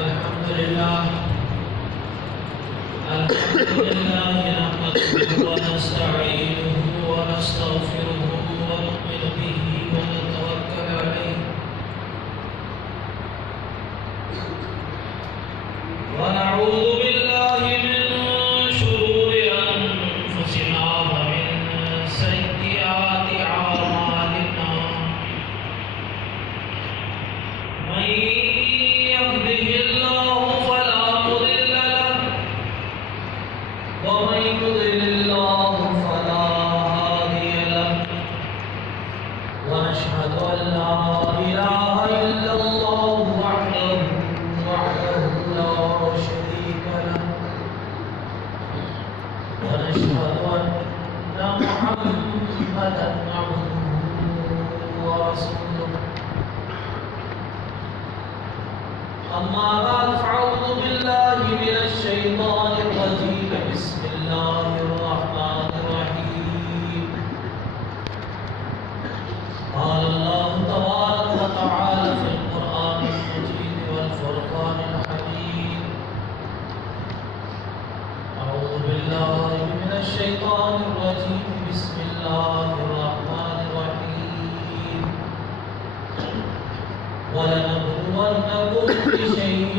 الحمد لله نحمده ونستعينه ونستغفره ونؤمن به ونتوكل عليه ونعوذ بالله من شرور أنفسنا ومن سيئات أعمالنا من يهده الله فلا مضل له ومن يضلل الله فلا هادي له ونشهد أن لا إله إلا الله وحده لا شريك له ونشهد أن محمدا عبده ورسوله أما بعد فأعوذ بالله من الشيطان الرجيم بسم الله الرحمن الرحيم قال الله تبارك وتعالى في القرآن المجيد والفرقان الحميد أعوذ بالله من الشيطان الرجيم بسم الله الرحمن الرحيم ولنبلونكم بشيء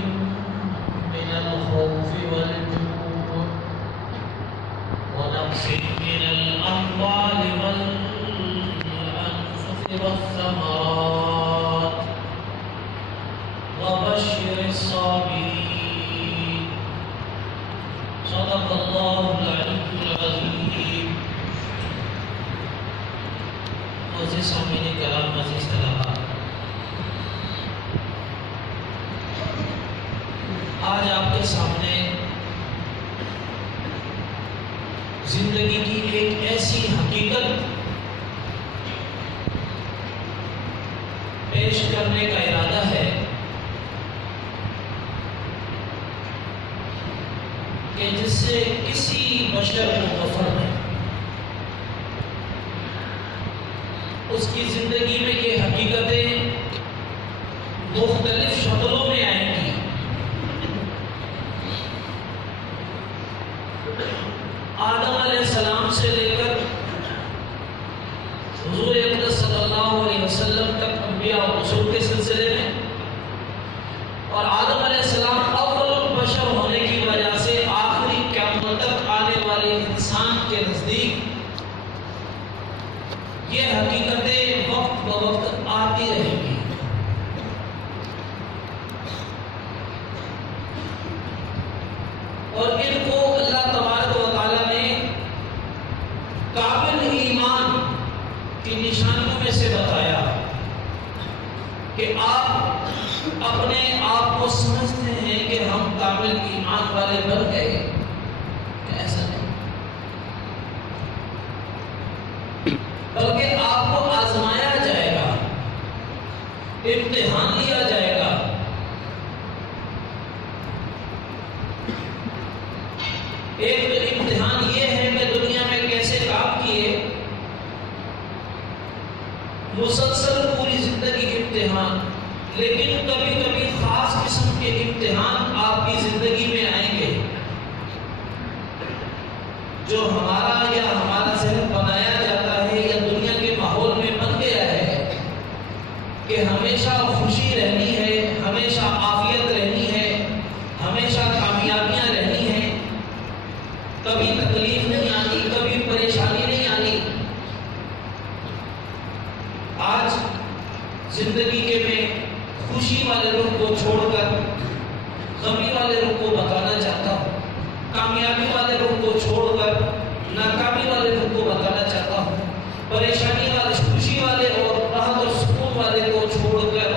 من الخوف والجوع ونقص من الأموال والأنفس والثمرات وبشر الصابرين صدق الله العلي العظيم. عزیز سامعین کرام، عزیز طلباء، آج آپ کے سامنے زندگی کی ایک ایسی حقیقت پیش کرنے کا ارادہ ہے کہ جس سے کسی بشر کو غفر نہیں. اس کی زندگی میں یہ حقیقتیں مختلف شکلوں میں آئیں گی. آدم علیہ السلام سے لے کر حضور اقدس صلی اللہ علیہ وسلم تک انبیاء اور رسول کے سلسلے میں، اور آدم علیہ السلام اول البشر ہونے کی وجہ سے آخری قیامت تک آنے والے انسان کے نزدیک یہ حقیقتیں وقت بوقت آتی رہیں گی. اور ان کو اللہ تبارک و تعالیٰ نے کامل ایمان کی نشانیوں میں سے بتایا کہ آپ اپنے آپ کو سمجھتے ہیں کہ ہم کامل ایمان والے بن گئے، ایسا نہیں، بلکہ آپ کو آزمایا جائے گا، امتحان لیا جائے گا. ایک امتحان یہ ہے کہ دنیا میں کیسے کام کیے، مسلسل پوری زندگی امتحان، لیکن کبھی کبھی خاص قسم کے امتحان آپ کی زندگی میں آئیں گے جو ہمارا ذہن بنایا جاتا ہے یا دنیا کے ماحول میں بن گیا ہے کہ ہمیشہ خوشی رہنی ہے، ہمیشہ عافیت رہنی ہے، ہمیشہ کامیابیاں رہنی ہیں، کبھی تکلیف نہیں آنی، کبھی پریشانی نہیں آنی. آج زندگی کے میں خوشی والے رخ کو چھوڑ کر غمی والے رخ کو بتانا چاہتا ہوں، کامیابی والے رخ کو چھوڑ کر ناکامی والے رخ کو بتانا چاہتا ہوں، پریشانی والے، خوشی والے اور راحت اور سکون والے کو چھوڑ کر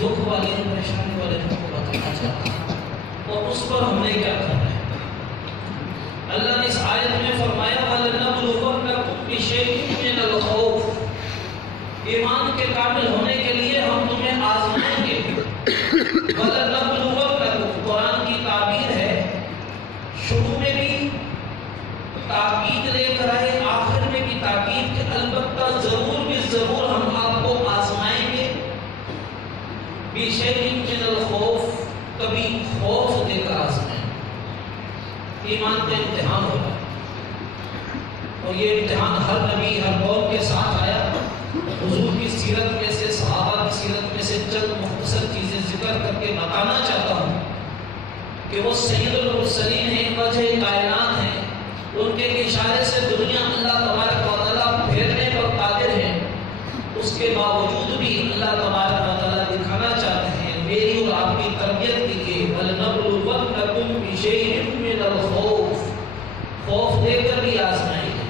دکھ والے، پریشانی والے رخ کو بتانا چاہتا ہوں. اور اس پر ہم نے کیا کرنا ہے؟ اللہ نے اس آیت میں فرمایا وَلَنَبْلُوَنَّكُمْ بِشَيْءٍ مِّنَ الْخَوْفِ. ایمان کے کامل ہونے کے لیے ہم تمہیں آزمائیں گے. وَلَنَبْلُوَنَّكُمْ قرآن کی تعبیر ہے، شروع میں بھی تاکید لے کر آئے، آخر میں بھی تاکید کہ البتہ ضرور بھی ضرور ہم آپ کو آزمائیں گے. بِشَيْءٍ ایمان کا امتحان ہوتا ہے، اور یہ امتحان ہر نبی ہر قوم کے ساتھ آیا۔ حضور کی سیرت میں سے، صحابہ کی سیرت میں سے چند مختصر چیزیں ذکر کر کے بتانا چاہتا ہوں کہ وہ سید المرسلین ہیں، وجہ کائنات ہیں، ان کے اشارے سے دنیا اللہ تبارک و تعالیٰ پھیرنے پر قادر ہے، اس کے باوجود بھی اللہ تبارک و تعالیٰ دکھانا چاہتے ہیں میری اور آپ کی تربیت کے لیے، وَلْنَبْلُوَنَّكُمْ بِشَيْءٍ مِّنَ الْخَوْفِ، خوف دے کر بھی آزمائیں گے۔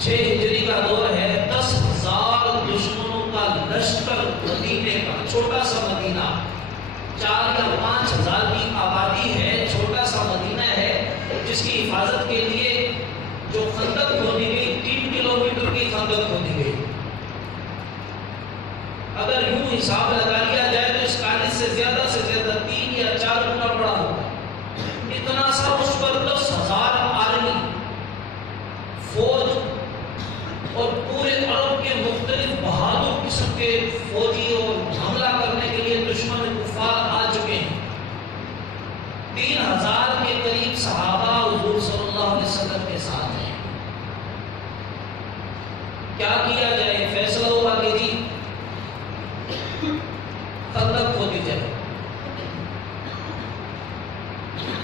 6 ہجری کا دور ہے، 10,000 دشمنوں کا لشکر مدینے کا، چھوٹا سا مدینہ، 4 یا 5 ہزار کی آبادی ہے، چھوٹا سا مدینہ ہے، جس کی حفاظت کے لیے جو خندق کھودی گئی 3 کلومیٹر کی خندق کھودی گئی۔ اگر یوں حساب لگا لیا جائے تو اس کالج سے زیادہ 3 یا 4 گنا بڑا ہوگا۔ اتنا سا اس پر 10,000 آرمی، فوج اور پورے عرب کے مختلف بہادر قسم کے فوجی اور حملہ کرنے کے لیے دشمن کفار آ چکے ہیں۔ 3,000 کے قریب صحابہ حضور صلی اللہ علیہ وسلم کے ساتھ ہیں۔ کیا کیا جائے؟ فیصلہ ہوا کہ جی خندق کھودی جائے،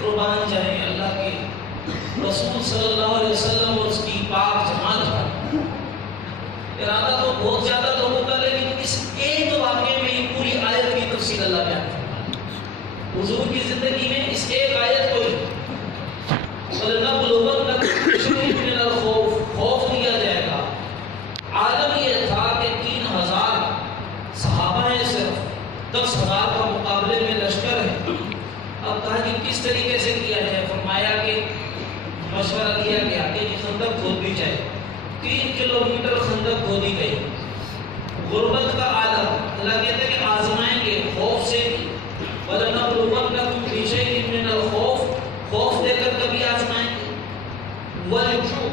قربان جائیں اللہ کے رسول صلی اللہ علیہ وسلم اور اس کی پاک جماعت پر۔ ارادہ تو بہت زیادہ لوگوں کا، لیکن اس ایک واقعے میں یہ پوری آیت کی تفصیل اللہ بیان فرماتا ہے۔ حضور کی زندگی میں اس ایک آیت کو خوف دیا جائے گا۔ عالم یہ تھا کہ 3,000 صحابہ ہیں، صرف 10,000 کا مقابلے میں لشکر ہے۔ اب کہا کہ کس طریقے سے کیا جائے؟ فرمایا کہ مشورہ دیا گیا کہ خندق کھود دی جائے۔ 3 کلومیٹر خندق کھودی گئی۔ غربت کا عالم، اللہ کہتے ہیں کہ آزمائیں گے خوف سے بھی، وَلَنَبْلُوَنَّكُمْ بِشَيْءٍ مِّنَ الْخَوْفِ، خوف دے کر کبھی آزمائیں گے، وَالْجُوعِ،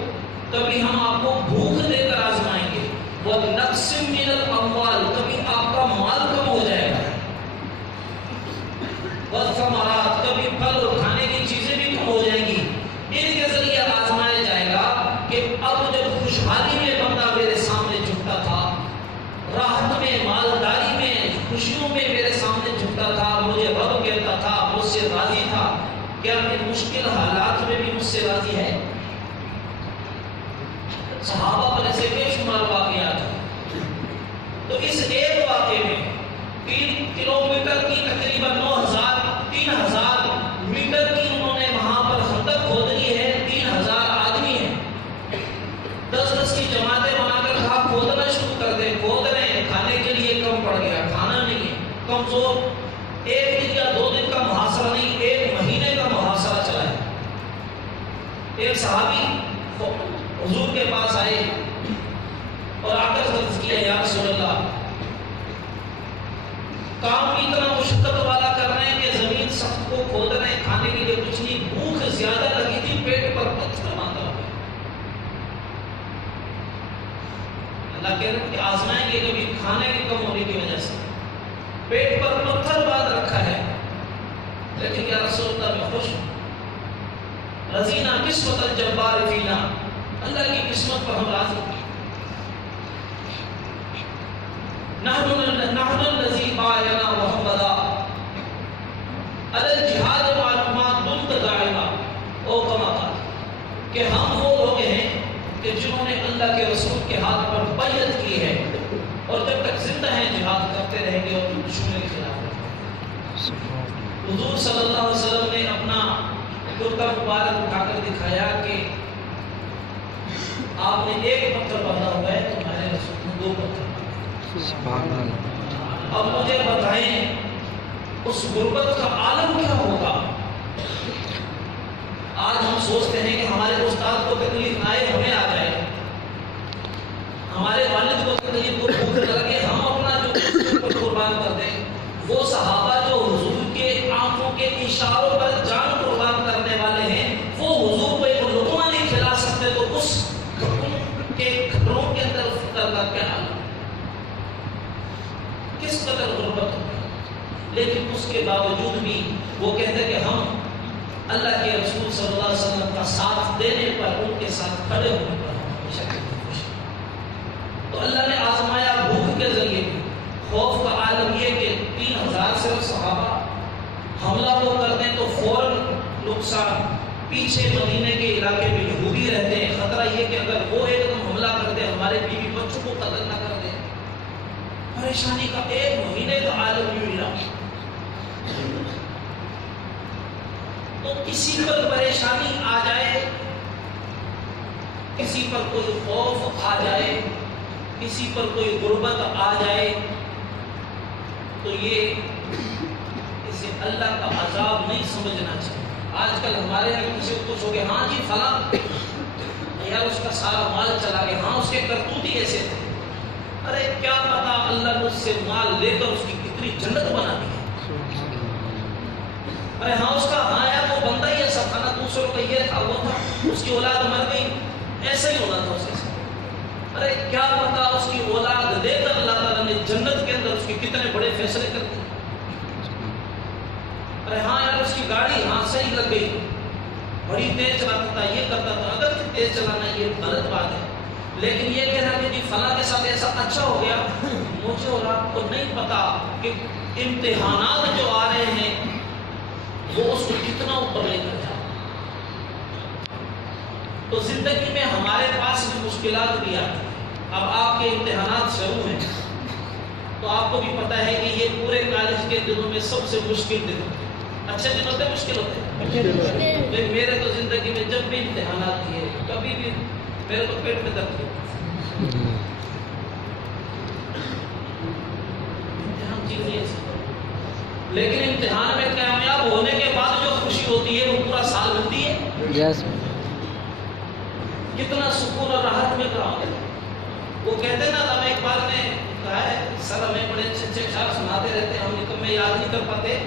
کبھی ہم آپ کو بھوک دے کر آزمائیں گے، وَالنَّقْصٍ مِّنَ الْأَمْوَالِ، کبھی آپ کا مال کم ہو جائے گا، وَالثَّمَرَاتِ، کبھی پھل اور کھانے کی چیزیں بھی کم ہو جائیں گی۔ ان کے ذریعے آزمایا جائے گا کہ اب جب خوشحالی میں بندہ میرے سامنے جھکتا تھا، راحت میں، مالداری میں، خوشیوں میں میرے سامنے جھکتا تھا، مجھے رب کہتا تھا، مجھ سے راضی تھا، کیا ان مشکل حالات میں بھی مجھ سے راضی ہے؟ صحابہ پر ایسے بے شمار واقعات ہیں۔ تو اس ایک واقعے میں 3 کلومیٹر کی تقریباً 3,000 میٹر کی انہوں نے وہاں پر خندق کھود لی ہے۔ 3,000 آدمی ہیں، 10 کی جماعتیں بنا کر کہا کھودنا شروع کر دیں، کھود رہے ہیں، کھانے کے لیے کم پڑ گیا، کھانا نہیں ہے، کمزور، 1 دن یا 2 دن کا محاصرہ نہیں، 1 مہینے کا محاصرہ چلا ہے۔ ایک صحابی حضور کے پاس آئے اور آ کر عرض کیا، یا رسول اللہ، کام اتنا مشقت والا کر رہے ہیں کہ زمین سخت کو کھود رہے ہیں، کھانے کے لیے کچھ نہیں، بھوک زیادہ لگی تھی، پیٹ پر پتھر باندھا ہوا ہے۔ اللہ کہہ رہے ہیں کہ آزمائیں گے کبھی کھانے کے کم ہونے کی وجہ سے، پیٹ پر پتھر باندھ رکھا ہے، لیکن یا رسول اللہ میں خوش ہوں، رضینا قسمت الجبار فینا، اللہ کی قسمت پر ہم راضی ہیں۔ نحن الذی بایعنا محمدا علی الجہاد معلومات دمت داعما، او کما قال، کہ ہم وہ لوگ ہیں کہ جنہوں نے اللہ کے رسول کے ہاتھ پر بیعت کی ہے اور جب تک زندہ ہیں جہاد کرتے رہیں گے اور دشمنوں کے خلاف۔ حضور صلی اللہ علیہ وسلم نے اپنا کرتا مبارک اٹھا کر دکھایا کہ آپ نے 1 پتھر باندھا ہوا ہے، تمہارے رسول نے 2 پتھر۔ اب مجھے بتائیں اس غربت کا عالم کیا ہوگا؟ آج ہم سوچتے ہیں کہ ہمارے استاد کو تکلیف آئے ہمیں آ جائے، ہمارے والد کو تکلیف کو بھوک لگے ہم اپنا جو قربان کر دیں۔ وہ صحابہ جو حضور کے آنکھوں کے اشاروں پر جان قربان کرنے والے ہیں، وہ حضور کو ایک لقمہ نہیں کھلا سکتے، تو اس کے گھروں کے اندر فکر کا کیا حال ہے؟ کس قدر غربت ہوگی، لیکن اس کے باوجود بھی وہ کہتے کہ ہم اللہ کے رسول صلی اللہ علیہ وسلم کا ساتھ دینے پر، ان کے ساتھ کھڑے ہونے پر ہمیشہ خوش۔ تو اللہ نے آزمایا بھوک کے ذریعے بھی، خوف کا عالم یہ کہ 3000 صرف صحابہ حملہ وہ کر دیں تو فوراً نقصان، پیچھے مدینے کے علاقے میں یہودی رہتے ہیں، خطرہ یہ کہ اگر وہ ایک دم حملہ کر دے ہمارے بیوی بچوں کو قتل نہ کر دے، پریشانی کا 1 مہینے کا عالم یوں ہی رہا۔ تو کسی پر پریشانی آ جائے، کسی پر کوئی خوف آ جائے، کسی پر کوئی غربت آ جائے، تو یہ اسے اللہ کا عذاب نہیں سمجھنا چاہیے۔ آج کل ہمارے یہاں کسی کو کچھ ہو گیا، ہاں جی فلاں یار اس کا سارا مال چلا گیا، ہاں اس کے کرتوت ہی ایسے تھے۔ ارے کیا پتا اللہ نے اس سے مال لے کر اس کی کتنی جنت بنا دی ہے۔ ارے ہاں اس کا، ہاں یار وہ بندہ ہی ایسا تھا نا، دوسروں کا یہ تھا وہ تھا، اس کی اولاد مر گئی، ایسا ہی ہونا تھا اس کے ساتھ۔ ارے کیا پتا اس کی اولاد لے کر اللہ تعالیٰ نے جنت کے اندر اس کے کتنے بڑے فیصلے کر دیے۔ ارے ہاں یار اس کی گاڑی ہاں صحیح لگ گئی، بڑی تیز چلاتا تھا، یہ کرتا تھا۔ اگر تیز چلانا یہ غلط بات ہے، لیکن یہ کہنا کہ جی فلاں کے ساتھ ایسا اچھا ہو گیا، مجھے اور آپ کو نہیں پتا کہ امتحانات جو آ رہے ہیں وہ اس کو کتنا اوپر لے کر جائے۔ تو زندگی میں ہمارے پاس بھی مشکلات بھی آتی ہیں۔ اب آپ کے امتحانات شروع ہیں تو آپ کو بھی پتا ہے کہ یہ پورے کالج کے دنوں میں سب سے مشکل دن ہوتے ہیں۔ اچھے دن ہوتے ہیں، مشکل ہوتے ہیں؟ میرے تو زندگی میں جب بھی امتحانات دیے، کبھی بھی میرے تو پیٹ میں درد ہوا۔ امتحان چیز نہیں ہے، لیکن امتحان میں کامیاب ہونے کے بعد جو خوشی ہوتی ہے وہ پورا سال ملتی ہے۔ کتنا سکون اور راحت مل رہا ہے۔ وہ کہتے ہیں نا، علامہ اقبال نے کہا ہے، سر ہمیں بڑے اچھے اچھے اشعار سناتے رہتے ہیں، ہم نکمے یاد نہیں کر پاتے۔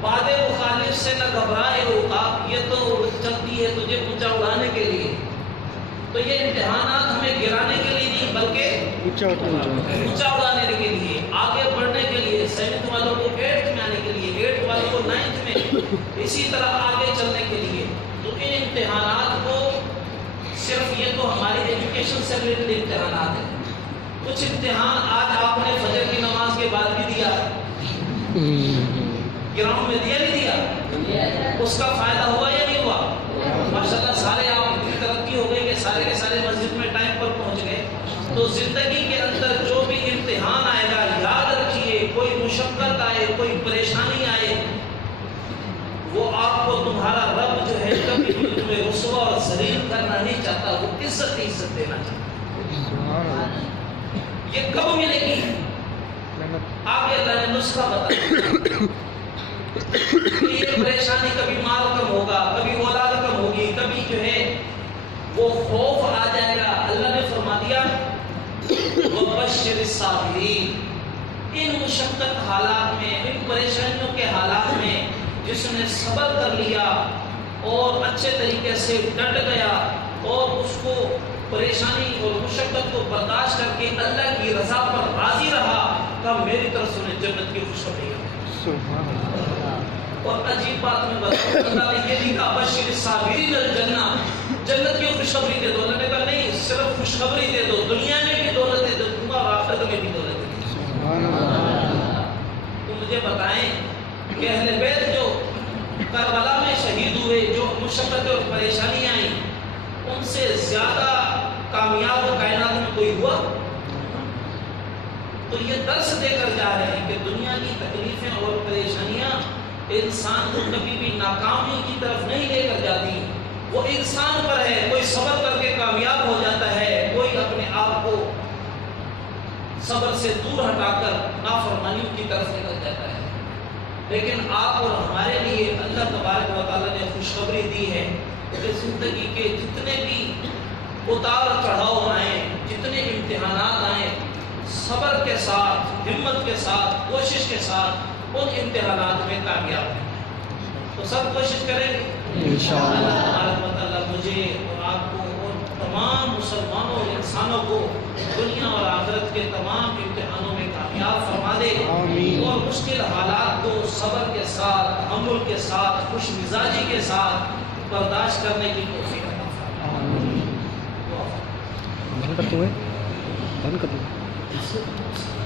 باد مخالف سے نہ گھبرائے عقاب، یہ تو چلتی ہے تجھے اونچا اڑانے کے لیے۔ تو یہ امتحانات ہمیں گرانے کے لیے نہیں بلکہ اونچا اڑانے کے لیے، آگے بڑھنے کے لیے، 7th والوں کو 8th میں آنے کے لیے، 8th والوں کو 9th میں، اسی طرح آگے چلنے کے لیے۔ تو ان امتحانات کو صرف یہ تو ہماری ایجوکیشن سے ریلیٹڈ امتحانات ہیں۔ کچھ امتحان آج آپ نے فجر کی نماز کے بعد بھی دیا، گراؤنڈ میں دیا نہیں دیا، اس کا فائدہ ہوا یا نہیں ہوا؟ ماشاءاللہ سارے آپ اتنی ترقی ہو گئی کہ سارے کے سارے مسجد میں ٹائم پر پہنچ گئے۔ تو زندگی کے اندر جو بھی امتحان آئے گا، یاد رکھیے کوئی مشقت آئے، کوئی پریشانی آئے، وہ آپ کو تمہارا رب جو ہے کبھی بھی تمہیں رسوا اور ذلیل کرنا نہیں چاہتا، وہ عزت ہی عزت دینا چاہتا۔ یہ کب ملے گی؟ آگے اللہ نے نسخہ بتایا۔ یہ پریشانی کبھی مال کم ہوگا، کبھی اولاد کم ہوگی، کبھی جو ہے وہ خوف آ جائے گا۔ اللہ نے فرما دیا وَبَشِّرِ الصَّابِرِينَ، ان مشقت حالات میں، ان پریشانیوں کے حالات میں جس نے صبر کر لیا اور اچھے طریقے سے ڈٹ گیا اور اس کو پریشانی اور مشقت کو برداشت کر کے اللہ کی رضا پر راضی رہا، تب میری طرف سے انہیں جنت کی خوشخبری ہے۔ اور عجیب بات میں بتاؤں، اللہ نے یہ بھی کہا بشر الصابرین الجنہ، جنت کی خوشخبری دے دو۔ اللہ نے کہا نہیں، صرف خوشخبری دے دو، دنیا میں بھی دولت دے دو اور آخرت میں بھی دولت دے دو۔ تو مجھے بتائیں کہ اہل بیت جو کربلا میں شہید ہوئے، جو مشقتیں اور پریشانیاں آئیں، ان سے زیادہ کامیاب کائنات میں کوئی ہوا؟ تو یہ درس دے کر جا رہے ہیں کہ دنیا کی تکلیفیں اور پریشانیاں انسان کو کبھی بھی ناکامی کی طرف نہیں لے کر جاتی، وہ انسان پر ہے۔ کوئی صبر کر کے کامیاب ہو جاتا ہے، کوئی اپنے آپ کو صبر سے دور ہٹا کر نافرمانیوں کی طرف نکل جاتا ہے۔ لیکن آپ اور ہمارے لیے اللہ تبارک و تعالیٰ نے خوشخبری دی ہے کہ زندگی کے جتنے بھی اتار چڑھاؤ آئیں، جتنے امتحانات آئیں، صبر کے ساتھ، ہمت کے ساتھ، کوشش کے ساتھ ان امتحانات میں کامیاب ہیں۔ تو سب کوشش کریں گے انشاءاللہ۔ اللہ تبارک و تعالیٰ مجھے اور آپ کو اور تمام مسلمانوں اور انسانوں کو دنیا اور آخرت کے تمام امتحانوں میں کامیاب فرما دے اور مشکل حالات کو صبر کے ساتھ، تحمل کے ساتھ، خوش مزاجی کے ساتھ برداشت کرنے کی توفیق عطا فرمائے. بند کر دوں